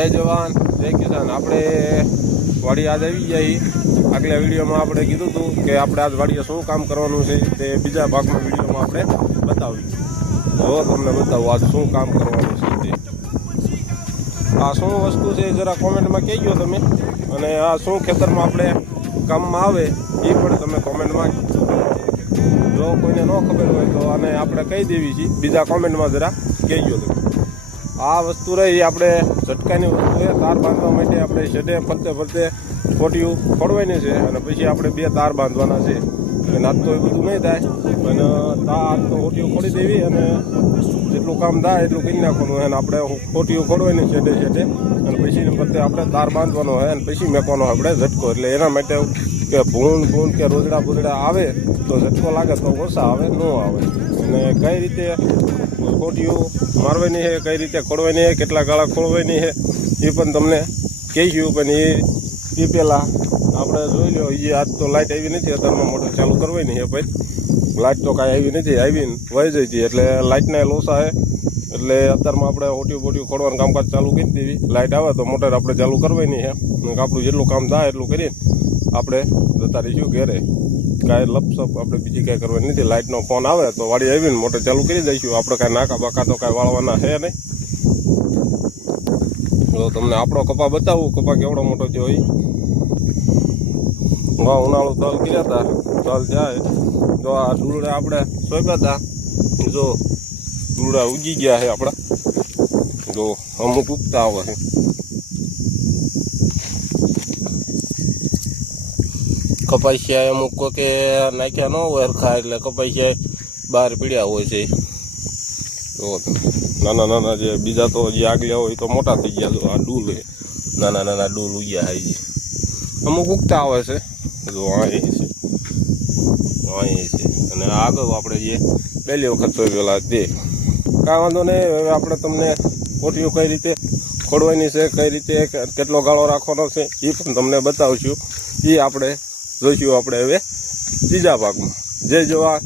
જય જવાન જય કિસાન। આપણે વાડી આજ આવી જાય। આગલા વિડીયોમાં આપણે કીધું હતું કે આપણે આજ વાડીએ શું કામ કરવાનું છે તે બીજા ભાગમાં વિડીયોમાં આપણે બતાવ્યું। જો તમને બતાવું આજ શું કામ કરવાનું છે તે। આ શું વસ્તુ છે જરા કોમેન્ટમાં કહેજો તમે, અને આ શું ખેતરમાં આપણે કામમાં આવે એ પણ તમે કોમેન્ટમાં જો કોઈને ન ખબર હોય તો આને આપણે કહી દેવી છે, બીજા કોમેન્ટમાં જરા કહેજો તમે। આ વસ્તુ રહી આપણે ઝટકાની વસ્તુ છે। તાર બાંધવા માટે આપણે શેડે ફરતે ફરતે ખોટિયું ખોડવાની છે, અને પછી આપણે 2 તાર બાંધવાના છે। એટલે નાત તો એ બધું નહીં થાય, અને તાર તો ખોટિયું ખોડી દેવી અને જેટલું કામ થાય એટલું કરી નાખવાનું હોય, અને આપણે ખોટિયું ખોડવાની શેડે શેડે, અને પછી ફરતે આપણે તાર બાંધવાનો હોય, અને પછી મેકવાનો આપણે ઝટકો। એટલે એના માટે કે ભૂણ કે રોજડા બોજડા આવે તો ઝટકો લાગે તો ઓછા આવે, ન આવે। અને કઈ રીતે ખોટિયું મારવાની છે, કઈ રીતે ખોડવાની છે, કેટલા ગાળા ખોડવાની છે એ પણ તમને કહીશું। પણ એ પહેલાં આપણે જોઈ લો, એ આજ તો લાઇટ આવી નથી, અત્યારમાં મોટર ચાલુ કરવાની છે। પછી લાઇટ તો કાંઈ આવી નથી, આવીને વહી જઈ હતી, એટલે લાઇટના લોસા છે। એટલે અત્યારમાં આપણે ઓટિયું બોટિયું ખોડવાનું કામકાજ ચાલુ કરી દેવી। લાઇટ આવે તો મોટર આપણે ચાલુ કરવાની છે, આપણું જેટલું કામ થાય એટલું કરીને આપણે જતા રહીશું ઘેરે। કાંઈ લપસપ આપણે બીજી કાંઈ કરવાની નથી। લાઇટનો ફોન આવે તો વાડી આવીને મોટર ચાલુ કરી દઈશું। આપણે કાંઈ નાકા બાકા તો કાંઈ વાળવાના છે નહીં। તો તમને આપણો કપા બતાવું, કપા કેવડો મોટો થયો હોય। ઉનાળું તલ કર્યા હતા, તલ જાય તો આ ડુલડા આપણે સોંપ્યા હતા, જો ડુલડા ઉગી ગયા છે આપણા, જો અમુક ઉગતા આવે છે। કપાસિયા અમુક કે નાખ્યા ન હોય હરખા, એટલે કપાસિયા બહાર પીડ્યા હોય છે। તો નાના નાના જે બીજા તો જે આગલા હોય તો મોટા થઈ ગયા। તો આ ડૂલ નાના નાના ડૂલ ઉગ્યા હોય, અમુક ઉગતા આવે છે। જો અહીં છે, અહીં છે, અને આગળ આપણે જે પહેલી વખત સોંપેલા તે કાંઈ વાંધો નહીં। હવે આપણે તમને કોટીઓ કઈ રીતે ખોડવાની છે, કઈ રીતે કેટલો ગાળો રાખવાનો છે એ પણ તમને બતાવશું। એ આપણે જોઈશું આપણે હવે ત્રીજા ભાગમાં। જય જવાન।